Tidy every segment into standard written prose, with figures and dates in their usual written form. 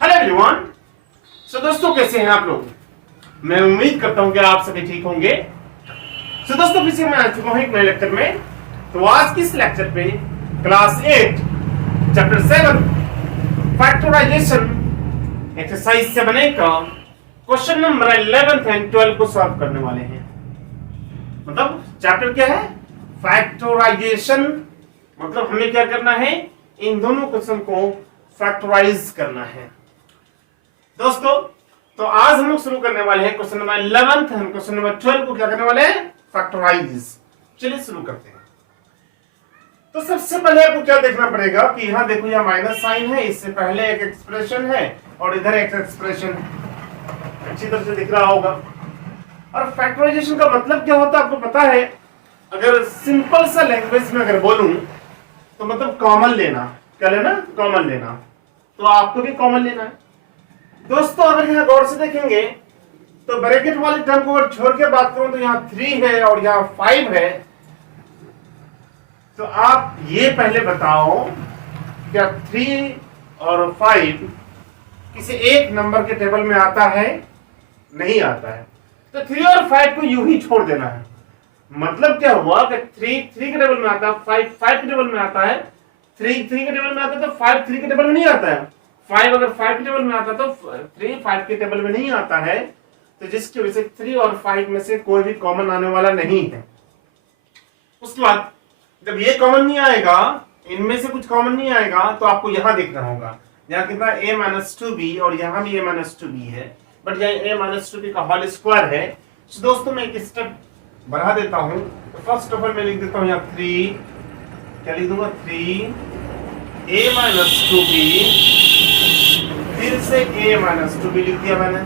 Hello everyone. सो दोस्तों, कैसे हैं आप लोग? मैं उम्मीद करता हूं कि आप सभी ठीक होंगे। सो दोस्तों, फिर से मैं आ चुका हूं एक नए लेक्चर में। तो आज की इस लेक्चर पे class 8 chapter 7 factorisation exercise 7A का क्वेश्चन नंबर 11 एंड 12 को सॉल्व करने वाले हैं। मतलब चैप्टर क्या है? फैक्टराइजेशन। मतलब हमें क्या करना है? इन दोनों क्वेश्चन को फैक्टराइज करना है दोस्तों। तो आज हम लोग शुरू करने वाले हैं क्वेश्चन नंबर 11। हम क्वेश्चन नंबर 12 को क्या करने वाले हैं? फैक्टराइज। चलिए शुरू करते हैं। तो सबसे पहले आपको क्या देखना पड़ेगा कि यहां देखो, यहां माइनस साइन है, इससे पहले एक एक्सप्रेशन है और इधर एक एक्सप्रेशन अच्छी तरह से दिख रहा होगा। और फैक्टराइजेशन का मतलब क्या होता है आपको पता है? अगर सिंपल सा लैंग्वेज में अगर बोलूं तो मतलब कॉमन लेना। क्या लेना? कॉमन लेना। तो आपको भी कॉमन लेना है दोस्तों। अगर यहां गौर से देखेंगे तो ब्रैकेट वाले टर्म को अगर छोड़ के बात करूं तो यहां 3 है और यहां 5 है। तो आप ये पहले बताओ, क्या 3 और 5 किसी एक नंबर के टेबल में आता है? नहीं आता है। तो 3 और 5 को यूं ही छोड़ देना है। मतलब क्या हुआ कि 3 के टेबल में आता है, 5 के टेबल में आता है, 3 के टेबल में आता है, तो 5 3 के टेबल में नहीं आता है। 5 अगर 5 के टेबल में आता है तो 3 5 के टेबल में नहीं आता है। तो जिसकी वजह से 3 और 5 में से कोई भी कॉमन आने वाला नहीं है। उसके बाद जब ये कॉमन नहीं आएगा, इनमें से कुछ कॉमन नहीं आएगा, तो आपको यहां देखना होगा। यहाँ कितना a-2b और यहाँ भी a-2b है, बट यहाँ a-2b का होल स्क्वायर है। तो दोस्तों मैं एक स्टेप बढ़ा देता हूं। तो फर्स्ट ऑफ ऑल मैं लिख देता हूं यहाँ 3, क्या लिख दूंगा? 3 a-2b, फिर से a-2b लिख दिया मैंने।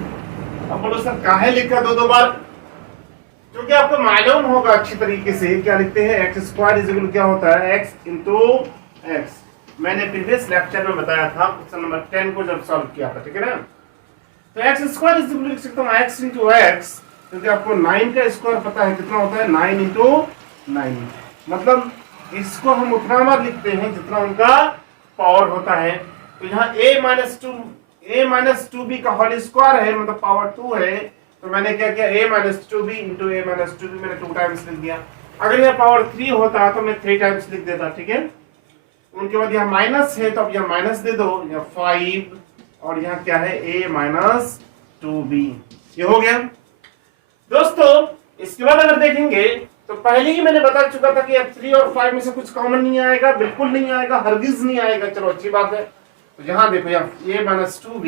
अब बोलो सर काहे लिखा दो बार? क्योंकि आपको मालूम होगा अच्छी तरीके से क्या लिखते हैं। एक्स स्क्वायर इज इक्वल क्या होता है? X into x. मैंने प्रीवियस लेक्चर में बताया था क्वेश्चन नंबर 10 को जब सॉल्व किया था, ठीक है ना। तो एक्स स्क्वायर इज इक्वल लिख सकता हूँ एक्स इंटू एक्स, क्योंकि आपको 9 का स्क्वायर पता है कितना होता है? 9 इंटू 9। मतलब इसको हम उतना बार लिखते हैं जितना उनका पावर होता है। तो यहाँ a-2b का होल स्क्वायर है, मतलब पावर 2 है। तो मैंने क्या किया? a-2b इंटू a-2b मैंने 2 टाइम्स लिख दिया। अगर यह पावर 3 होता तो मैं 3 टाइम्स लिख देता, ठीक है। उनके बाद यहाँ माइनस है तो अब यहाँ माइनस दे दो, यहाँ 5 और यहाँ क्या है? a-2b। ये हो गया दोस्तों। इसके बाद अगर देखेंगे तो पहले ही मैंने बता चुका था कि 3 और 5 में से कुछ कॉमन नहीं आएगा, बिल्कुल नहीं आएगा, हरगिज नहीं आएगा। चलो अच्छी बात है। तो यहाँ देखो, यहाँ a-2b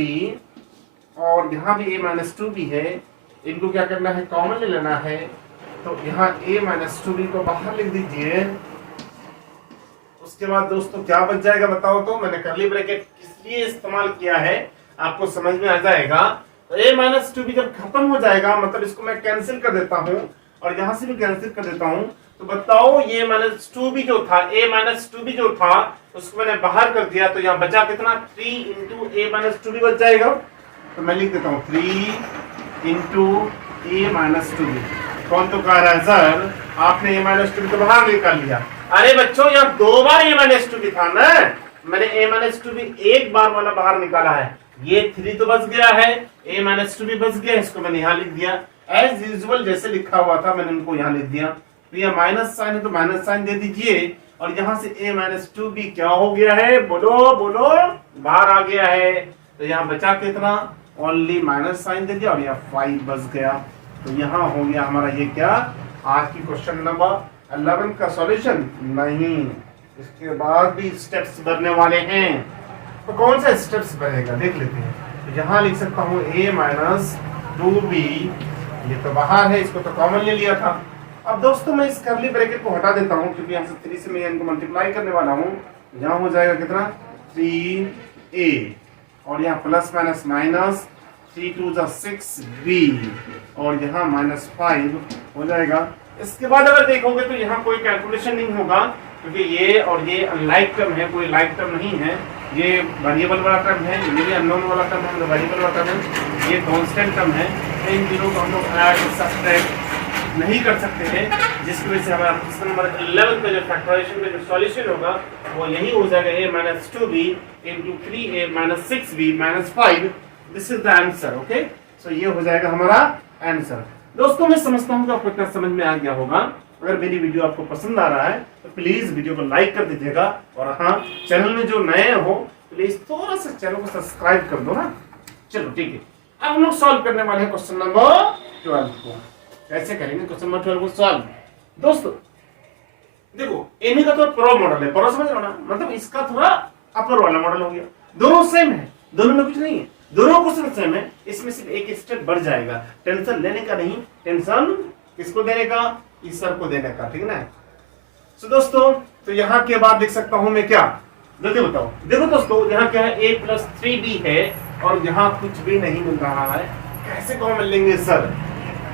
और यहाँ भी a-2b है, इनको क्या करना है? कॉमन ले लेना है। तो यहाँ a-2b को बाहर लिख दीजिए। उसके बाद दोस्तों क्या बच जाएगा बताओ? तो मैंने कर्ली ब्रैकेट किस लिए इस्तेमाल किया है आपको समझ में आ जाएगा। तो a-2b जब खत्म हो जाएगा, मतलब इसको मैं कैंसिल कर देता हूं और यहां से भी कैंसिल कर देता हूं। तो बताओ ये a-2b जो था, a-2b जो था उसको मैंने बाहर कर दिया। तो यहाँ बचा कितना? 3 इंटू a-2b बच जाएगा। तो मैं लिख देता हूँ 3 इंटू a-2b। कौन तो कह रहा है सर आपने a-2b तो बाहर निकाल लिया? अरे बच्चों, यहाँ 2 बार a-2b था ना। मैंने a-2b एक बार वाला बाहर निकाला है। ये 3 तो बच गया है, a-2b बच गया, इसको मैंने यहाँ लिख दिया। एज यूजुअल जैसे लिखा हुआ था मैंने उनको यहाँ लिख दिया। तो यहाँ माइनस साइन है तो माइनस साइन दे दीजिए। और यहाँ से a-2b क्या हो गया है? बोलो बोलो, बाहर आ गया है। तो यहाँ बचा कितना? ओनली माइनस साइन दे दिया और यहाँ 5 बच गया। तो यहाँ हो गया हमारा ये क्या? आज की क्वेश्चन नंबर 11 का सॉल्यूशन। नहीं, इसके बाद भी स्टेप्स बनने वाले हैं। तो कौन सा स्टेप्स बनेगा देख लेते हैं। तो यहाँ लिख सकता हूँ a-2b, ये तो बाहर है, इसको तो कॉमन ले लिया था। अब दोस्तों मैं इस कर्ली ब्रैकेट को हटा देता हूँ, क्योंकि यहाँ से 3 से मैं इनको मल्टीप्लाई करने वाला हूँ। यहाँ हो जाएगा कितना? 3a और यहाँ प्लस माइनस माइनस 3 2 6b और यहाँ -5 हो जाएगा। इसके बाद अगर देखोगे तो यहाँ कोई कैलकुलेशन नहीं होगा, क्योंकि ये और ये अनलाइक टर्म है, कोई लाइक टर्म नहीं है। ये वेरिएबल वाला टर्म है, ये भी अननोन वाला टर्म है, वेरिएबल वाला टर्म है, ये कांस्टेंट टर्म है। इन तीनों को हम लोग ऐड सब्ट्रैक्ट नहीं कर सकते हैं, जिसकी वजह से हमारा क्वेश्चन नंबर 11 का जो फैक्टराइजेशन का जो सॉल्यूशन होगा वो यही हो जाएगा a minus 2b into 3a minus 6b minus 5. This is the answer. Okay, so ये हो जाएगा हमारा आंसर. दोस्तों मैं समझता हूँ कि आपको इतना समझ में आ गया होगा. अगर मेरी वीडियो आपको पसंद आ रहा है तो प्लीज वीडियो को लाइक कर दीजिएगा, और हाँ, चैनल में जो नए हो प्लीज थोड़ा सा चैनल को सब्सक्राइब कर दो ना. चलो ठीक है, अब हम लोग सॉल्व करने वाले हैं क्वेश्चन नंबर 12 को. कैसे करेंगे क्वेश्चन नंबर 12 को सॉल्व? दोस्तों देखो, इन्हीं का तो प्रो मॉडल है, प्रो समझ रहे हो ना, मतलब इसका थोड़ा अपर वाला मॉडल हो गया. दोनों सेम है, दोनों में कुछ नहीं है, दोनों क्वेश्चन सेम है. इसमें सिर्फ एक स्टेप बढ़ जाएगा. टेंशन लेने का नहीं, टेंशन किसको देने का? ईश्वर को देने का. ठीक है ना. सो दोस्तों, तो यहाँ के बाद देख सकता हूं मैं क्या, जल्दी बताओ. देखो दोस्तों, यहाँ क्या है, a plus 3b है और यहाँ कुछ भी नहीं मिल रहा है. कैसे कॉमन लेंगे सर?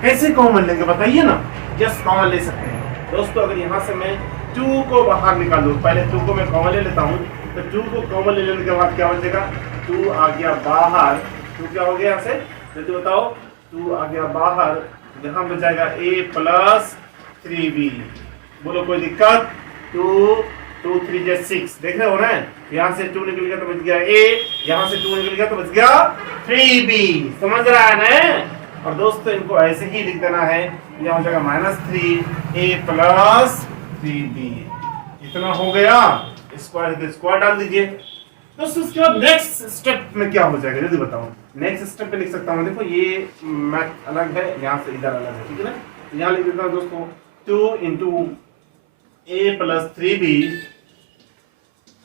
कैसे कॉमन लेंगे बताइए ना. जस्ट कॉमन ले सकते हैं दोस्तों. अगर यहाँ से मैं 2 को बाहर निकाल दूं, पहले 2 को मैं कॉमन ले लेता हूँ, तो 2 को कॉमन ले लेने के बाद क्या बचेगा? 2 आ गया बाहर. 2 क्या हो गया यहाँ से? जल्दी बताओ. 2 आ गया बाहर, यहाँ बच जाएगा a plus 3b. बोलो कोई दिक्कत? 2 3 जा 6. देख रहे हो ना, यहाँ से 2 निकल गया तो बच गया a, यहाँ से 2 निकल गया तो बच गया 3b. समझ रहा है ना. और दोस्तों इनको ऐसे ही लिख देना है, यहाँ हो जाएगा -3a plus 3b. इतना हो गया. स्क्वायर डाल दीजिए दोस्तों. उसके बाद नेक्स्ट स्टेप में क्या हो जाएगा जल्दी बताओ. नेक्स्ट स्टेप पे लिख सकता हूँ. देखो ये मैथ अलग है, यहाँ से इधर अलग है. ठीक है ना. यहाँ लिख देता हूँ दोस्तों, 2 into a plus 3b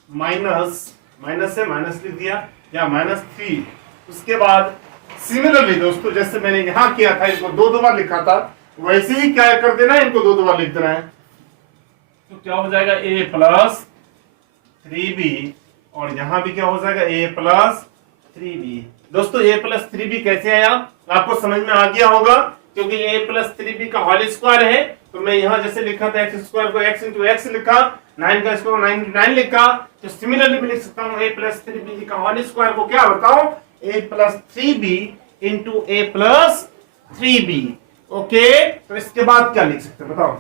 minus से माइनस लिख दिया, या -3. उसके बाद सिमिलरली दोस्तों, जैसे मैंने यहाँ किया था, इनको 2 बार लिखा था, वैसे ही क्या कर देना है, इनको 2 बार लिख देना है. तो क्या हो जाएगा? a plus 3b, और यहाँ भी क्या हो जाएगा? a plus 3b. दोस्तों a plus 3b कैसे आया आपको समझ में आ गया होगा, क्योंकि a plus 3b का होल स्क्वायर है. तो मैं यहाँ जैसे लिखा था x स्क्वायर को x into x लिखा, 9 का स्क्वायर 9 लिखा, तो सिमिलरली मैं लिख सकता हूँ a plus 3b का होल स्क्वायर को क्या बताओ? a plus 3b into a plus 3b. Okay, तो इसके बाद क्या लिख सकते हैं बताओ.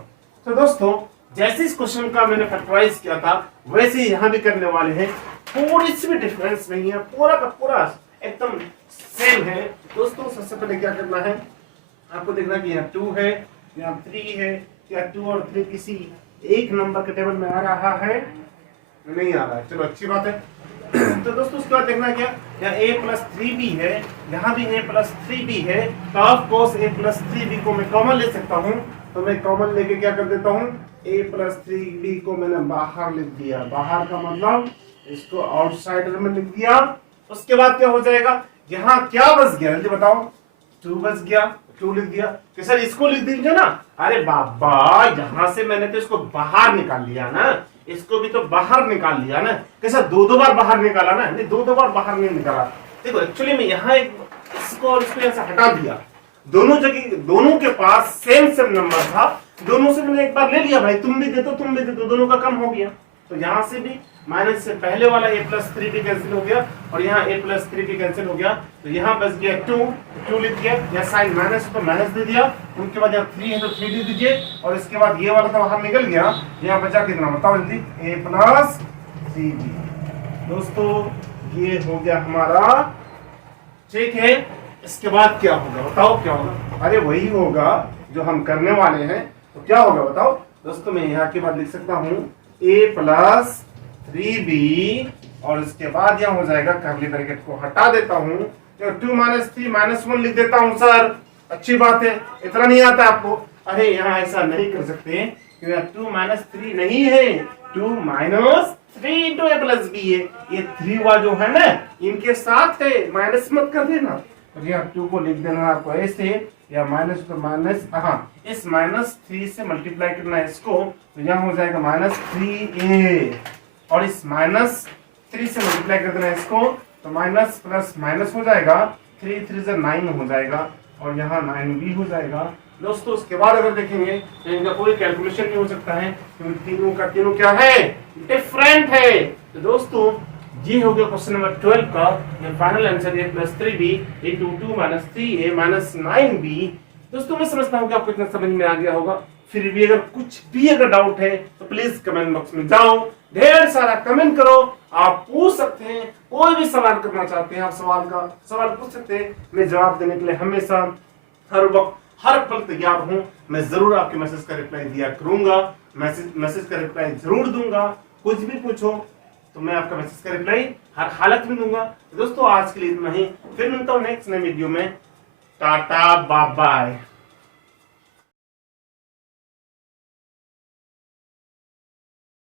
तो दोस्तों जैसे इस क्वेश्चन का मैंने फैक्टराइज किया था वैसे ही यहाँ भी करने वाले हैं. थोड़ी सी भी डिफरेंस नहीं है, पूरा का पूरा एकदम सेम है. दोस्तों सबसे पहले क्या करना है, आपको देखना कि यहाँ 2 है, यहाँ 3 है. क्या 2 और 3 किसी एक नंबर के टेबल में आ रहा है? नहीं आ रहा है. चलो अच्छी बात है. तो दोस्तों उसके बाद देखना क्या, यहाँ a plus 3b है, यहाँ भी a plus 3b है. तो of course a plus 3b को मैं कॉमन ले सकता हूँ. तो मैं कॉमन लेके क्या कर देता हूँ, a plus 3b को मैंने बाहर लिख दिया. बाहर का मतलब इसको आउटसाइडर में लिख दिया. उसके बाद क्या हो जाएगा, यहाँ क्या बच गया जल्दी बताओ? 2 बच गया. 2 लिख दिया कि सर इसको लिख दीजिए ना. अरे बाबा, यहाँ से मैंने तो इसको बाहर निकाल लिया ना, इसको भी तो बाहर निकाल लिया ना. कैसा 2 बार बाहर निकाला ना? नहीं, 2 बार बाहर नहीं निकाला. देखो एक्चुअली मैं यहाँ इसको और इसको यहाँ से हटा दिया. दोनों जगह दोनों के पास सेम नंबर था, दोनों से मैंने एक बार ले लिया. भाई तुम भी दे दो, तुम भी दे दो, दोनों का कम हो गया. तो यहाँ से भी माइनस से पहले वाला a plus 3b कैंसिल हो गया, और यहाँ a plus 3b कैंसिल हो गया. तो यहाँ बच गया 2 लिख दिया, या साइन माइनस तो माइनस दे दिया. उनके बाद यहाँ 3 है तो 3 दे दीजिए, और इसके बाद ये वाला तो बाहर निकल गया. यहाँ बचा कितना बताओ जल्दी? a plus 3b. दोस्तों ये हो गया हमारा. ठीक है, इसके बाद क्या होगा बताओ? क्या होगा? अरे वही होगा जो हम करने वाले हैं. तो क्या होगा बताओ दोस्तों? मैं यहाँ के बाद लिख सकता हूँ a plus 3b, और इसके बाद यहाँ हो जाएगा, कर्ली ब्रैकेट को हटा देता हूँ, 2 minus 3 -1 लिख देता हूँ. सर अच्छी बात है, इतना नहीं आता आपको? अरे यहाँ ऐसा नहीं कर सकते, क्योंकि 2 minus 3 नहीं है, 2 minus 3 into a plus b है. ये 3 वाला जो है ना, इनके साथ है, माइनस मत कर देना. और यहाँ 2 को लिख देना आपको ऐसे, या माइनस तो माइनस, हाँ इस -3 से मल्टीप्लाई करना है इसको. तो यहाँ हो जाएगा -3a, और इस -3 से मल्टीप्लाई कर देना है इसको. तो माइनस प्लस माइनस हो जाएगा, 3 3 से 9 हो जाएगा, और यहाँ 9 भी हो जाएगा. दोस्तों उसके बाद अगर देखेंगे तो इनका कोई कैलकुलेशन नहीं हो सकता है, क्योंकि तीनों का तीनों क्या है? डिफरेंट है. तो दोस्तों ये हो गया क्वेश्चन नंबर 12 का ये final answer. a plus 3b into 2 minus 3a minus 9b दोस्तों मैं समझता हूँ कि आपको इतना समझ में आ गया होगा। फिर भी अगर कुछ भी अगर डाउट है तो प्लीज कमेंट बॉक्स में जाओ, ढेर सारा कमेंट करो, आप पूछ सकते हैं, कोई भी सवाल करना चाहते हैं आप सवाल पूछ सकते हैं। मैं जवाब देने के लिए हमेशा हर वक्त हर पल तैयार हूं। मैं जरूर आपके मैसेज का रिप्लाई दिया करूंगा, मैसेज का रिप्लाई जरूर दूंगा। कुछ भी पूछो तो मैं आपका मैसेज का रिप्लाई हर हालत में दूंगा। तो दोस्तों आज के लिए इतना ही, फिर मिलता हूं नेक्स्ट नए वीडियो में। Tata bye bye.